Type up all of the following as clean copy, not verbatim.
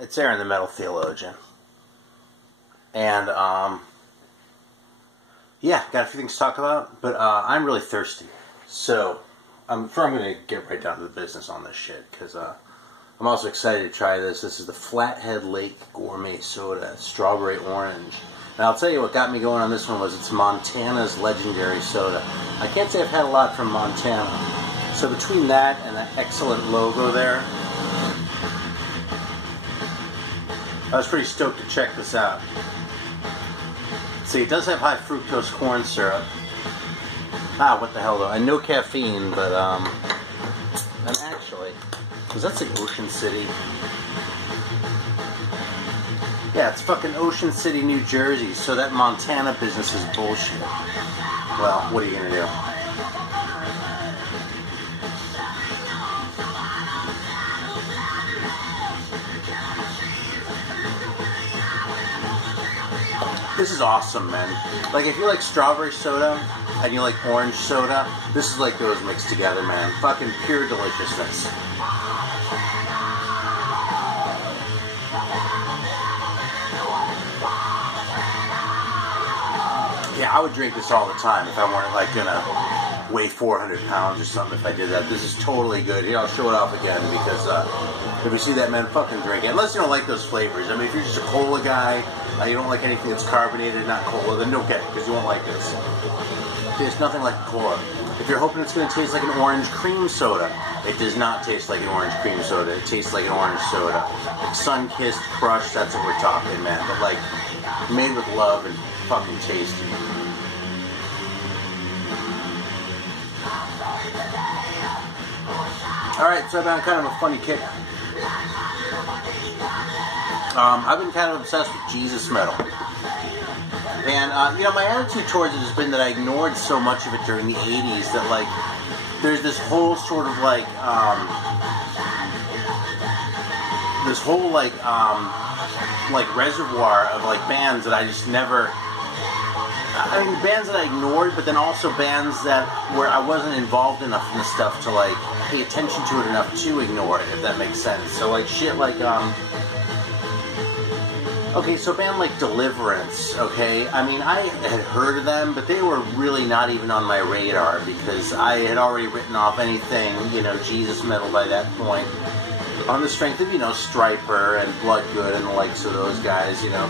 it's Aaron the Metal Theologian. And, yeah, got a few things to talk about, but I'm really thirsty. So, I'm going to get right down to the business on this shit, because I'm also excited to try this. This is the Flathead Lake Gourmet Soda, strawberry orange. And I'll tell you what got me going on this one was it's Montana's legendary soda. I can't say I've had a lot from Montana. So between that and that excellent logo there, I was pretty stoked to check this out. See, it does have high fructose corn syrup. Ah, what the hell though? And no caffeine, but and actually, was that say Ocean City? Yeah, it's fucking Ocean City, New Jersey, so that Montana business is bullshit. Well, what are you gonna do? This is awesome, man. Like, if you like strawberry soda and you like orange soda, this is like those mixed together, man. Fucking pure deliciousness. Yeah, I would drink this all the time if I weren't, like, gonna weigh 400 pounds or something if I did that. This is totally good. Here, I'll show it off again because if you see that, man, fucking drink it. Unless you don't like those flavors. I mean, if you're just a cola guy, you don't like anything that's carbonated, not cola, then don't get it because you won't like this. There's nothing like cola. If you're hoping it's going to taste like an orange cream soda, it does not taste like an orange cream soda. It tastes like an orange soda. Like sun-kissed, crushed, that's what we're talking, man. But, like, made with love and fucking tasty. Alright, so I've been on kind of a funny kick. I've been kind of obsessed with Jesus metal. And, you know, my attitude towards it has been that I ignored so much of it during the 80s that, like, there's this whole sort of, like, reservoir of, like, bands that I just never... I mean, bands that I ignored, but then also bands that where I wasn't involved enough in the stuff to, like, pay attention to it enough to ignore it, if that makes sense. So, like, shit like, okay, so a band like Deliverance, okay? I mean, I had heard of them, but they were really not even on my radar because I had already written off anything, you know, Jesus metal by that point. On the strength of, you know, Stryper and Bloodgood and the likes of those guys, you know.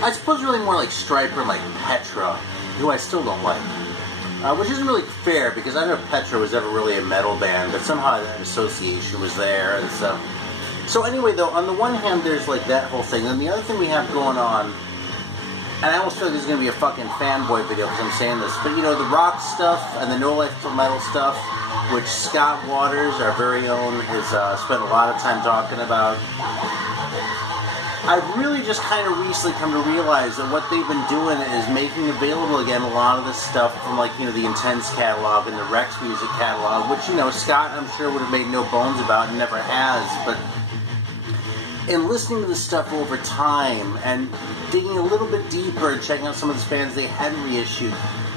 I suppose really more like Stryper and like Petra, who I still don't like. Which isn't really fair because I don't know if Petra was ever really a metal band, but somehow that association was there and stuff. So anyway, though, on the one hand, there's like that whole thing, and the other thing we have going on, and I almost feel like this is going to be a fucking fanboy video because I'm saying this, but you know, the rock stuff and the No Life Till Metal stuff, which Scott Waters, our very own, has spent a lot of time talking about. I've really just kind of recently come to realize that what they've been doing is making available again a lot of this stuff from, like, you know, the Intense catalog and the Rex music catalog, which, you know, Scott, I'm sure, would have made no bones about and never has, but in listening to this stuff over time and digging a little bit deeper and checking out some of the bands they hadn't reissued,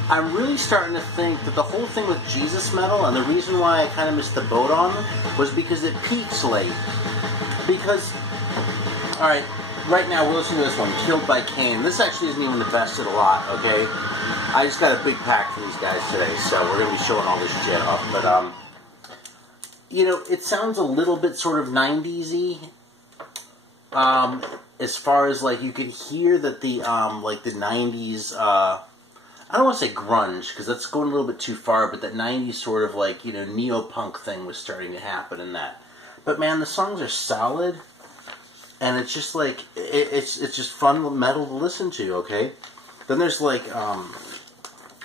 I'm really starting to think that the whole thing with Jesus metal, and the reason why I kind of missed the boat on it, was because it peaks late. Because, alright, right now we're listening to this one, Killed by Cain. This actually isn't even the best of the lot, okay? I just got a big pack from these guys today, so we're going to be showing all this shit up. But, you know, it sounds a little bit sort of 90s-y. As far as, like, you could hear that the, like, the 90s, I don't want to say grunge, because that's going a little bit too far, but that 90s sort of, like, you know, neo-punk thing was starting to happen in that. But, man, the songs are solid, and it's just, like, it's just fun metal to listen to, okay? Then there's, like,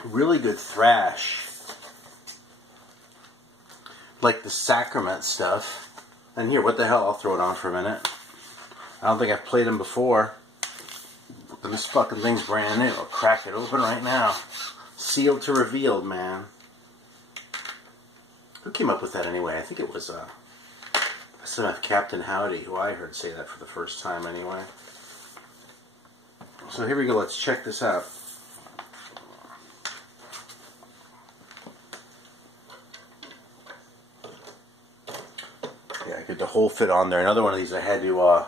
really good thrash, like the Sacrament stuff. And here, what the hell, I'll throw it on for a minute. I don't think I've played them before. But this fucking thing's brand new. I'll crack it open right now. Sealed to revealed, man. Who came up with that anyway? I think it was some of Captain Howdy, who I heard say that for the first time anyway. So here we go. Let's check this out. Yeah, I get to hole fit on there. Another one of these I had to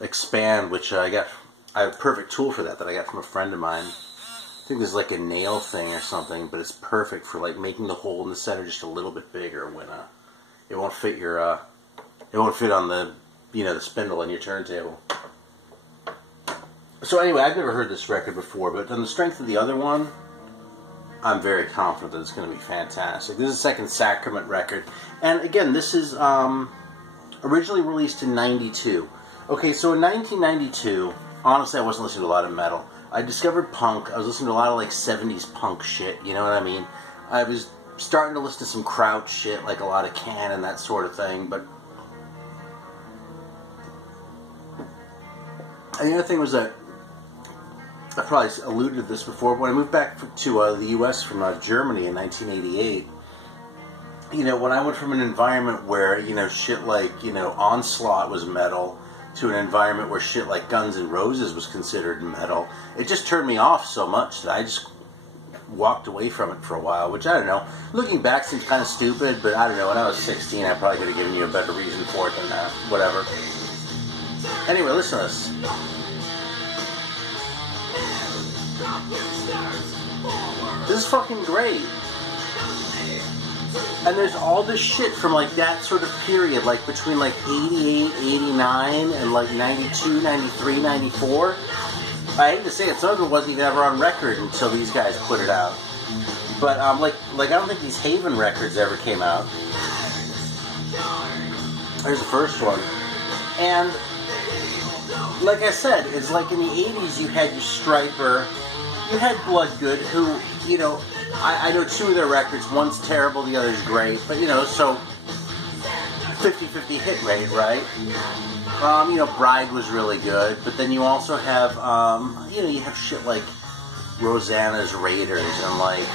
expand, which I have a perfect tool for that I got from a friend of mine. I think this is like a nail thing or something, but it's perfect for like making the hole in the center just a little bit bigger when it won't fit your it won't fit on the the spindle on your turntable. So anyway, I've never heard this record before, but on the strength of the other one, I'm very confident that it's going to be fantastic. This is the second Sacrament record. And again, this is originally released in 92. Okay, so in 1992, honestly, I wasn't listening to a lot of metal. I discovered punk. I was listening to a lot of like 70s punk shit, you know what I mean? I was starting to listen to some Crouch shit, like a lot of Can and that sort of thing, but and the other thing was that I probably alluded to this before, but when I moved back to the U.S. from Germany in 1988, when I went from an environment where, shit like, Onslaught was metal to an environment where shit like Guns N' Roses was considered metal, it just turned me off so much that I just walked away from it for a while, which I don't know. Looking back seems kind of stupid, but I don't know. When I was 16, I probably could have given you a better reason for it than that. Whatever. Anyway, listen to this. This is fucking great. And there's all this shit from like that sort of period, like between like 88, 89, and like 92, 93, 94. I hate to say it, some of it wasn't even ever on record until these guys put it out. But like I don't think these Haven records ever came out. There's the first one. And like I said, it's like in the 80s you had your Stryper, you had Bloodgood, who, I know two of their records, one's terrible, the other's great, but so 50-50 hit rate, right? Bride was really good, but then you also have, you have shit like Rosanna's Raiders and like,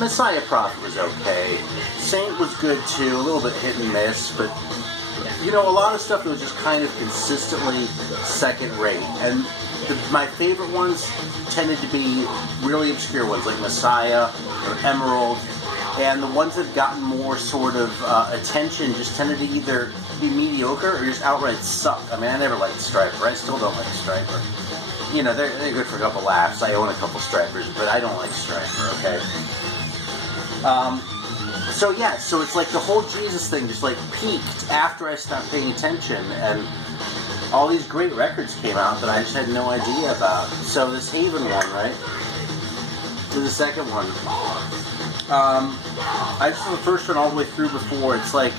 Messiah Prophet was okay. Saint was good too, a little bit hit and miss, but, a lot of stuff that was just kind of consistently second rate. And my favorite ones tended to be really obscure ones like Messiah or Emerald, and the ones that gotten more sort of attention just tended to either be mediocre or just outright suck. I mean, I never liked Stryper. I still don't like Stryper. They're good for a couple laughs. I own a couple Strypers, but I don't like Stryper, okay? So it's like the whole Jesus thing just like peaked after I stopped paying attention, and all these great records came out that I just had no idea about. So this Haven one, right? This is the second one. I just saw the first one all the way through before. It's like,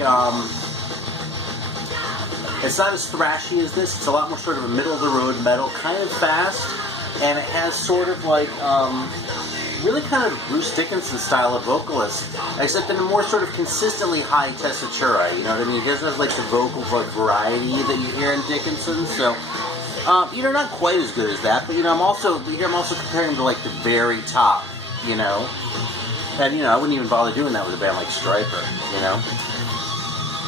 it's not as thrashy as this. It's a lot more sort of a middle-of-the-road metal, kind of fast, and it has sort of like, really kind of Bruce Dickinson style of vocalist, except in a more sort of consistently high tessitura, you know what I mean? He doesn't have like the vocal like variety that you hear in Dickinson, so not quite as good as that, but I'm also comparing him to like the very top, and I wouldn't even bother doing that with a band like Stryper,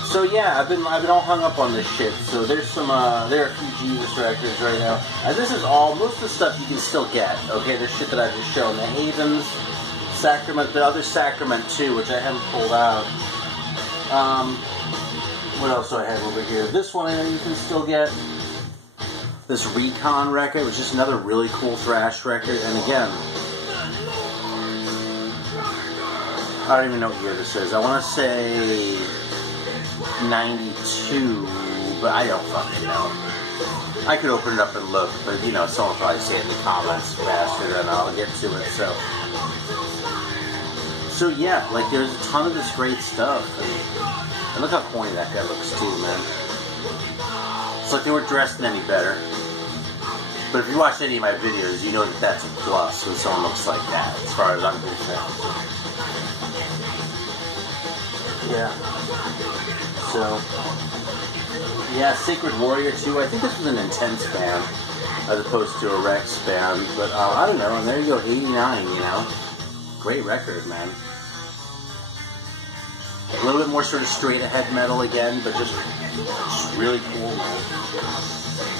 So yeah, I've been all hung up on this shit. So there's there are a few Jesus records right now. And this is most of the stuff you can still get. Okay, there's shit that I've just shown. The Havens, Sacrament, the other Sacrament too, which I haven't pulled out. What else do I have over here? This one I know you can still get. This Recon record, which is another really cool thrash record. And again, I don't even know what year this is. I want to say 92, but I don't fucking know. I could open it up and look, but someone will probably say it in the comments faster than I'll get to it, so yeah, like there's a ton of this great stuff, and look how corny that guy looks too, man. It's like they weren't dressed any better. But if you watch any of my videos, you know that that's a plus when someone looks like that, as far as I'm concerned. Yeah. So, yeah, Sacred Warrior too. I think this was an Intense band as opposed to a Rex band, but I don't know. And there you go, 89. Great record, man. A little bit more sort of straight ahead metal again, but just really cool, man.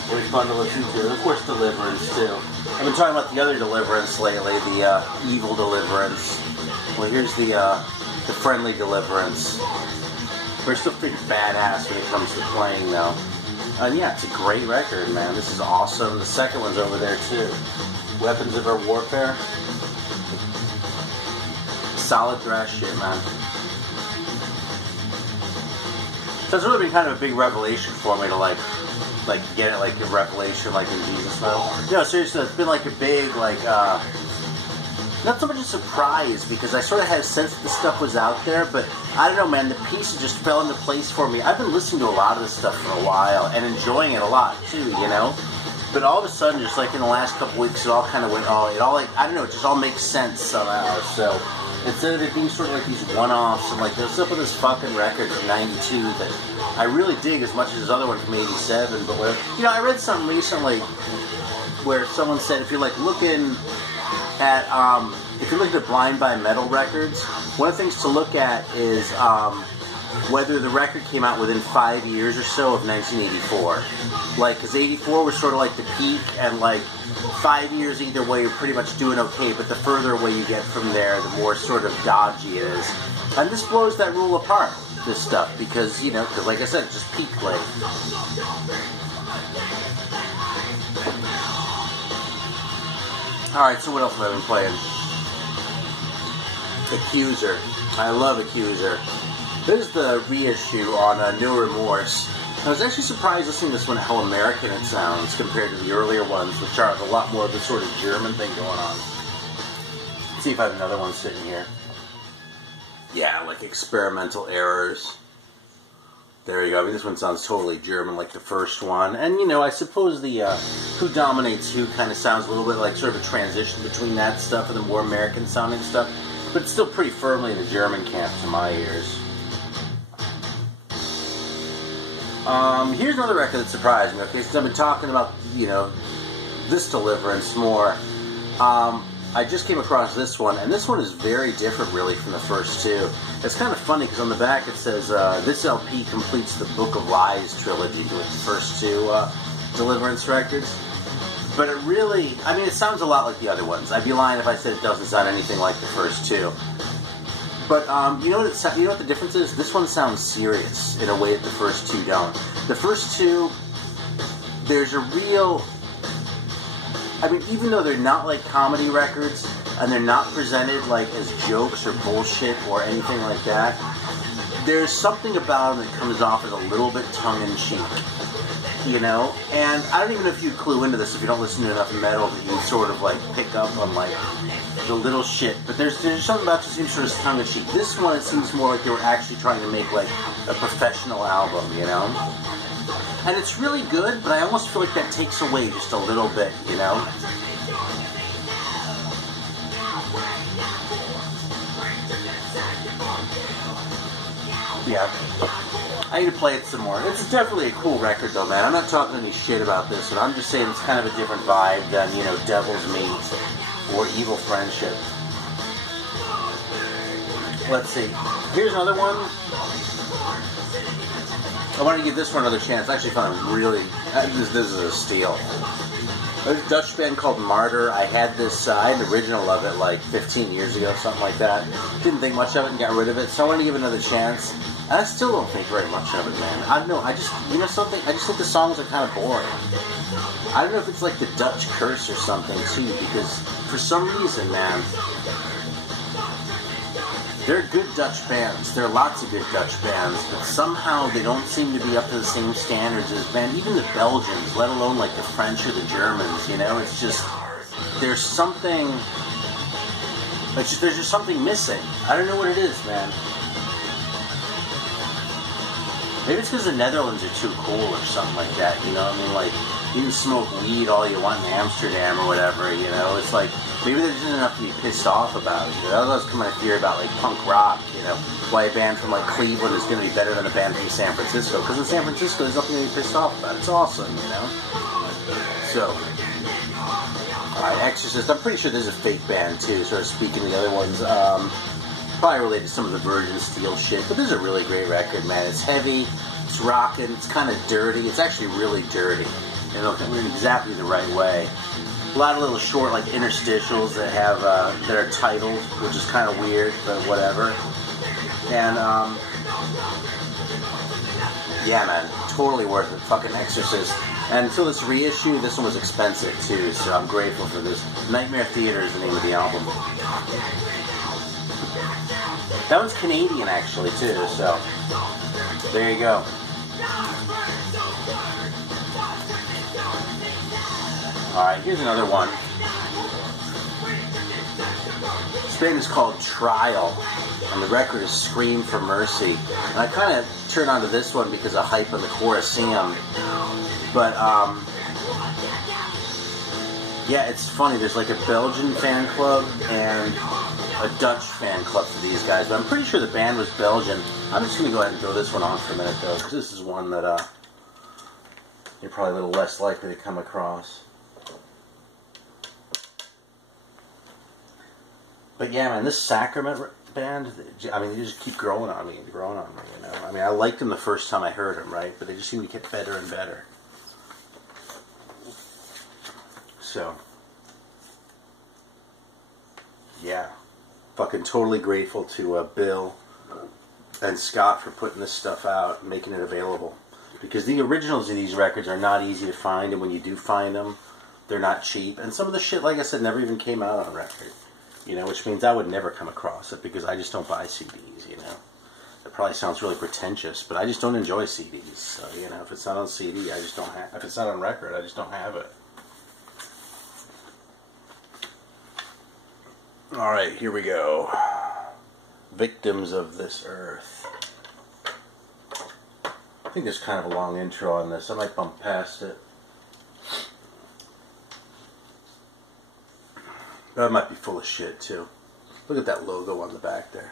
Really fun to listen to. Of course, Deliverance too. I've been talking about the other Deliverance lately, the Evil Deliverance. Well, here's the Friendly Deliverance. We're still pretty badass when it comes to playing, though. And yeah, it's a great record, man. This is awesome. The second one's over there, too. Weapons of Our Warfare. Solid thrash shit, man. So it's really been kind of a big revelation for me to, like get it, like, a revelation, like, in Jesus Metal. No, seriously, it's been, like, a big, like, not so much a surprise, because I sort of had a sense that this stuff was out there, but I don't know, man, the pieces just fell into place for me. I've been listening to a lot of this stuff for a while, and enjoying it a lot, too, you know? But all of a sudden, just like in the last couple weeks, it all kind of went, like, I don't know, it just all makes sense somehow, so instead of it being sort of like these one-offs, I'm like, what's up with this fucking record from 92 that I really dig as much as this other one from 87, but where, you know, I read something recently where someone said if you're like looking at, if you're looking at Blind by Metal records, one of the things to look at is whether the record came out within 5 years or so of 1984. Like, because 84 was sort of like the peak, and like 5 years either way, you're pretty much doing okay, but the further away you get from there, the more sort of dodgy it is. And this blows that rule apart, this stuff, because, you know, because like I said, it just peaked late. Alright, so what else have I been playing? Accuser. I love Accuser. This is the reissue on No Remorse. I was actually surprised listening to this one how American it sounds compared to the earlier ones, which are a lot more of the sort of German thing going on. Let's see if I have another one sitting here. Yeah, like Experimental Errors. There you go. I mean, this one sounds totally German like the first one. And, you know, I suppose the Who Dominates Who kind of sounds a little bit like sort of a transition between that stuff and the more American-sounding stuff. But it's still pretty firmly in the German camp to my ears. Here's another record that surprised me, okay? Since I've been talking about, you know, this Deliverance more, I just came across this one, and this one is very different, really, from the first two. It's kind of funny, because on the back it says, this LP completes the Book of Lies trilogy with the first two Deliverance records. But it really, I mean, it sounds a lot like the other ones. I'd be lying if I said it doesn't sound anything like the first two. But you know what the difference is? This one sounds serious in a way that the first two don't. The first two, there's a real, I mean, even though they're not like comedy records, and they're not presented like as jokes or bullshit or anything like that, there's something about them that comes off as a little bit tongue-in-cheek, you know? And I don't even know if you clue into this if you don't listen to enough metal that you sort of like pick up on like the little shit, but there's something about it that seems sort of tongue-in-cheek. This one, it seems more like they were actually trying to make like a professional album, you know? And it's really good, but I almost feel like that takes away just a little bit, you know? Yeah. I need to play it some more. It's definitely a cool record, though, man. I'm not talking any shit about this one. I'm just saying it's kind of a different vibe than, you know, Devil's Meat or Evil Friendship. Let's see. Here's another one. I want to give this one another chance. I actually found it really... This is a steal. There's a Dutch band called Martyr. I had this... I had an original of it like 15 years ago, something like that. Didn't think much of it and got rid of it, so I wanted to give it another chance. And I still don't think very much of it, man. I don't know. I just... You know something? I just think the songs are kind of boring. I don't know if it's like the Dutch curse or something, too, because for some reason, man... There are good Dutch bands. There are lots of good Dutch bands, but somehow they don't seem to be up to the same standards as band. Even the Belgians, let alone like the French or the Germans. You know, it's just there's something. There's just something missing. I don't know what it is, man. Maybe it's because the Netherlands are too cool or something like that. You know, I mean, like you can smoke weed all you want in Amsterdam or whatever. You know, it's like. Maybe there isn't enough to be pissed off about. You know, that's come out here about like punk rock. You know, why a band from like Cleveland is going to be better than a band from San Francisco? Because in San Francisco, there's nothing to be pissed off about. It's awesome, you know. So, Exorcist. I'm pretty sure there's a fake band too. Sort of speaking of the other ones, probably related to some of the Virgin Steel shit. But this is a really great record, man. It's heavy, it's rocking, it's kind of dirty. It's actually really dirty, you know, in exactly the right way. A lot of little short, like, interstitials that have, that are titled, which is kind of weird, but whatever. And, yeah, man, totally worth it. Fucking Exorcist. And until this reissue, this one was expensive too, so I'm grateful for this. Nightmare Theater is the name of the album. That one's Canadian actually too, so there you go. Alright, here's another one. This band is called Trial, and the record is Scream for Mercy. And I kind of turned onto this one because of Hype in the Colosseum. But, yeah, it's funny. There's like a Belgian fan club and a Dutch fan club for these guys. But I'm pretty sure the band was Belgian. I'm just going to go ahead and throw this one on for a minute, though, because this is one that you're probably a little less likely to come across. But yeah, man, this Sacrament band, I mean, they just keep growing on me, you know. I mean, I liked them the first time I heard them, right? But they just seem to get better and better. So, yeah, fucking totally grateful to Bill and Scott for putting this stuff out and making it available. Because the originals of these records are not easy to find, and when you do find them, they're not cheap. And some of the shit, like I said, never even came out on record. You know, which means I would never come across it because I just don't buy CDs, you know. It probably sounds really pretentious, but I just don't enjoy CDs. So, you know, if it's not on CD, I just don't have it. If it's not on record, I just don't have it. Alright, here we go. Victims of This Earth. I think there's kind of a long intro on this. I might bump past it. That might be full of shit, too. Look at that logo on the back there.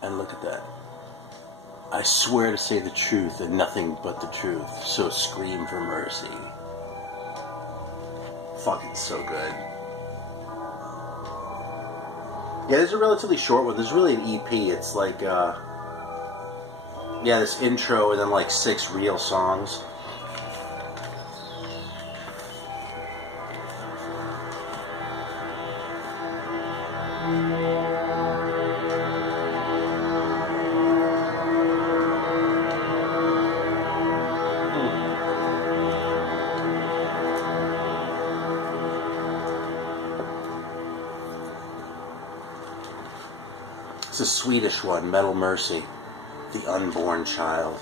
And look at that. I swear to say the truth and nothing but the truth, so scream for mercy. Fucking so good. Yeah, this is a relatively short one. This is really an EP. It's like, yeah, this intro and then like 6 real songs. It's a Swedish one, Metal Mercy, The Unborn Child.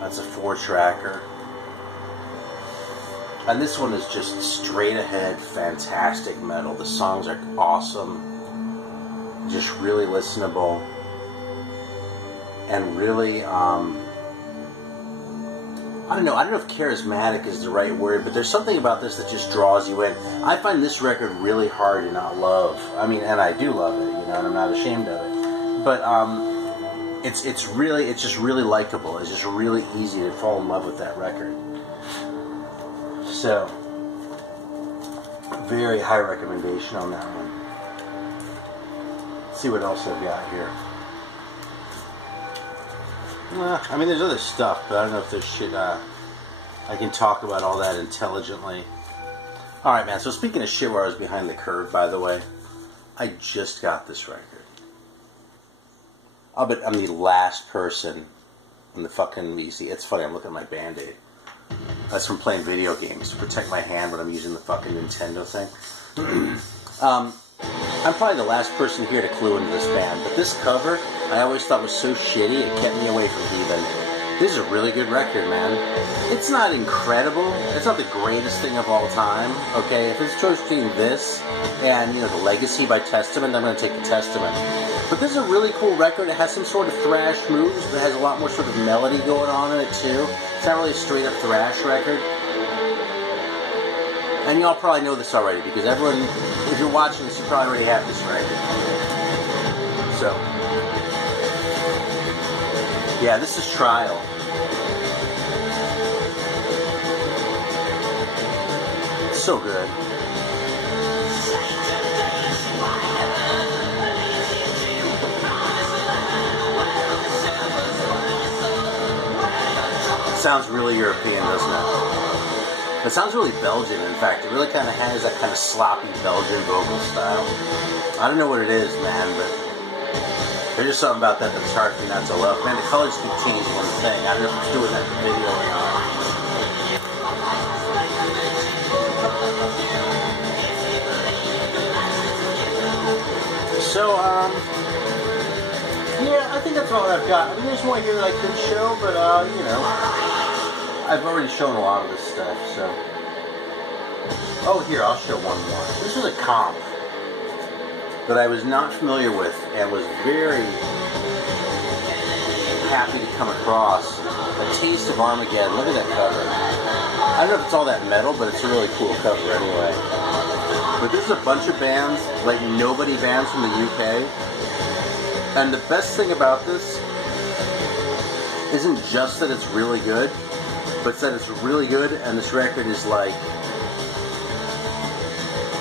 That's a 4-tracker. And this one is just straight ahead, fantastic metal. The songs are awesome, just really listenable, and really, I don't know if charismatic is the right word, but there's something about this that just draws you in. I find this record really hard to not love. I mean, and I do love it, you know, and I'm not ashamed of it. But it's just really likable. It's just really easy to fall in love with that record. So, very high recommendation on that one. Let's see what else I've got here. I mean, there's other stuff, but I don't know if there's shit I can talk about all that intelligently. Alright, man, so speaking of shit where I was behind the curve, by the way, I just got this record. I'll bet I'm the last person in the fucking VC. It's funny, I'm looking at my Band-Aid. That's from playing video games to protect my hand when I'm using the fucking Nintendo thing. I'm probably the last person here to clue into this band, but this cover I always thought was so shitty it kept me away from Heathen. This is a really good record, man. It's not incredible. It's not the greatest thing of all time, okay? If it's choice between this and, you know, The Legacy by Testament, I'm going to take the Testament. But this is a really cool record. It has some sort of thrash moves, but it has a lot more sort of melody going on in it, too. It's not really a straight-up thrash record. And y'all probably know this already, because everyone, if you're watching this, you probably already have this record. So, yeah, this is Trial. It's so good. It sounds really European, doesn't it? It sounds really Belgian, in fact. It really kind of has that kind of sloppy Belgian vocal style. I don't know what it is, man, but There's just something about that that's hard for me not to love. Man, the color scheme is one thing. I don't know if it's doing that in the video or not. So, yeah, I think that's all I've got. I mean, there's more here that I could show, but, you know, I've already shown a lot of this stuff, so. Oh, here, I'll show one more. This was a comp that I was not familiar with and was very happy to come across. A Taste of Armageddon. Look at that cover. I don't know if it's all that metal, but it's a really cool cover anyway. But this is a bunch of bands, like nobody bands from the UK. And the best thing about this isn't just that it's really good, but that it's really good and this record is like,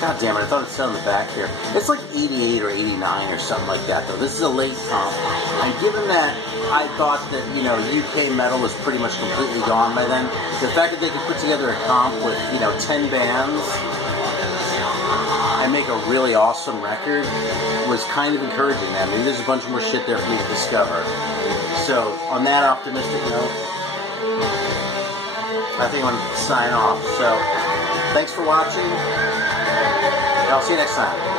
God damn it, I thought it said on the back here. It's like 88 or 89 or something like that, though. This is a late comp. And given that I thought that, you know, UK metal was pretty much completely gone by then, the fact that they could put together a comp with, you know, 10 bands and make a really awesome record was kind of encouraging. I mean, there's a bunch more shit there for me to discover. So, on that optimistic note, I think I'm going to sign off. So, thanks for watching. I'll see you next time.